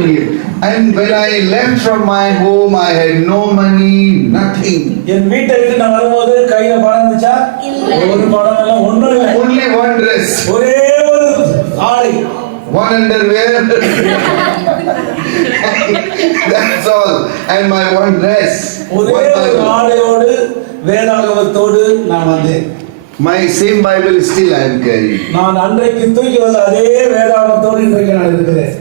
me. And when I left from my home, I had no money, nothing. என் வீட்டை விட்டு நான் வரும்போது கையில பணம் இருந்துச்சா? ஒரு பணம் எல்லாம் ஒண்ணும் இல்லை. Only one dress. ஒரே ஒரு ஆடை. One underwear. That's all. And my one dress. ஒரே ஒரு ஆடையோடு வேதாகமத்தோடு நான் வந்தேன். My same Bible still I am carrying. நான் அன்றைக்கு தூக்கி வந்த அதே வேதாகமத்தோடு இன்றைக்கு நான் இருக்கிறேன்.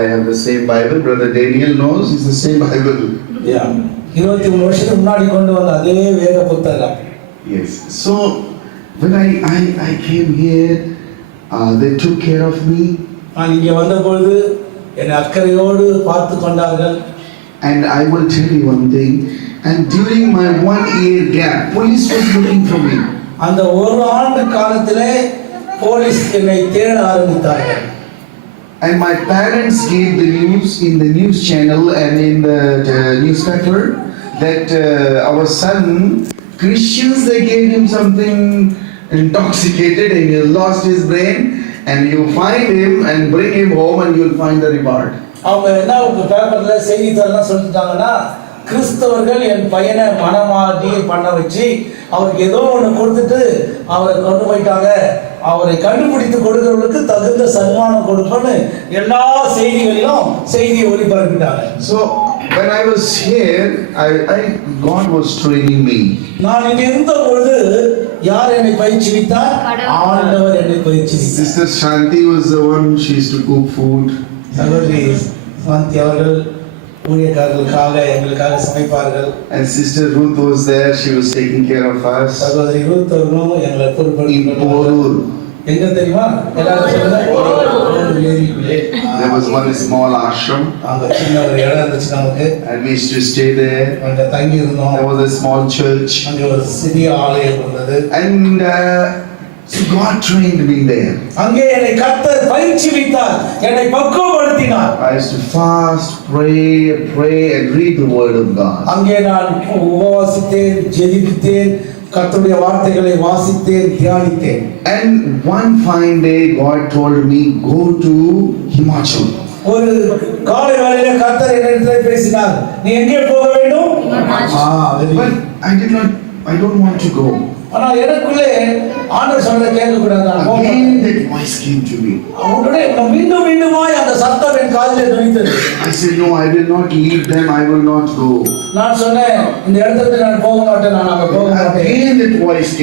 I have the same Bible. Brother Daniel knows it's the same Bible. Yeah. 23 வருஷத்துக்கு முன்னாடி கொண்டு வந்த அதே வேத புத்தகம். Yes. So when I came here, they took care of me. நான் இங்கே வந்தபொழுது என்னை அக்கறையோடு பார்த்து கொண்டார்கள். And I will tell you one thing. And during my 1 year gap, police was looking for me. அந்த ஒரு ஆண்டு காலத்திலே போலீஸ் என்னை தேட ஆரம்பித்தார்கள். And my parents gave the news in the news channel and in the newspaper that our son, Christians, they gave him something intoxicated and he lost his brain, and you find him and bring him home and you'll find the reward. அவங்க என்ன பேப்பர்ல செய்தித்தாள்லாம் சொல்லிட்டாங்கன்னா, கிறிஸ்தவர்கள் என் பையனை மனமாடி பண்ண வச்சு அவருக்கு ஏதோ ஒன்று கொடுத்துட்டு அவரை கொண்டு போயிட்டாங்க, அவரை கண்டுபிடித்து கொடுக்கிறவர்களுக்கு தகுந்த சன்மானம் கொடுப்பேன்னு எல்லா செய்திகளிலும் செய்தியை ஒளிபரப்பிட்டாங்க. So when I was here, God was training me. நான் இங்க இருந்த பொழுது யார் என்னை பயிற்சித்தார்? ஆண்டவர் என்னை பயிற்சித்தார். Sister Shanti was the one, she used to cook food. சகோதரி சாந்தி அவர்கள் ஊழியக்காரர்களுக்காக எங்களுக்காக சமைப்பார்கள். And Sister Ruth was there, she was taking care of us. சகோதரி ரூத் அவர்களும் எங்களை பொறுப்படுத்தினார்கள். எங்க தெரியுமா? எல்லாரும் சொல்லுங்க. There was one small ashram. அங்க சின்ன ஒரு இடம் இருந்துச்சு நமக்கு. And we used to stay there. அங்க தங்கி இருந்தோம். There was a small church. அங்க ஒரு சிறிய ஆலயம் இருந்தது. And so God trained me there. அங்கே என்னை கர்த்தர் பயிற்சித்தார், என்னை பக்குவப்படுத்தினார். I used to fast, pray and read the word of God. அங்கே நான் உபவாசித்தேன், ஜெபித்தேன், கர்த்தருடைய வார்த்தைகளை வாசித்தேன், தியானித்தேன். And one fine day God told me, go to Himachal. ஒரு காலை வேளையிலே கர்த்தர் என்னிடத்தில் பேசினார், நீ எங்கே போக வேண்டும்? But I don't want to go. ஆனா எனக்குள்ளே ஆண்டவர் சொன்னதை கேட்க கூடாது. Again that voice came to me. அவருடைய மீண்டும் மீண்டுமாய் அந்த சத்தம் என் காதிலே தொனித்தது. I said, no, I will not leave them, I will not go. நான் சொன்னேன், இந்த இடத்துக்கு நான் போக மாட்டேன், நான் அங்க போக மாட்டேன். Again that voice came.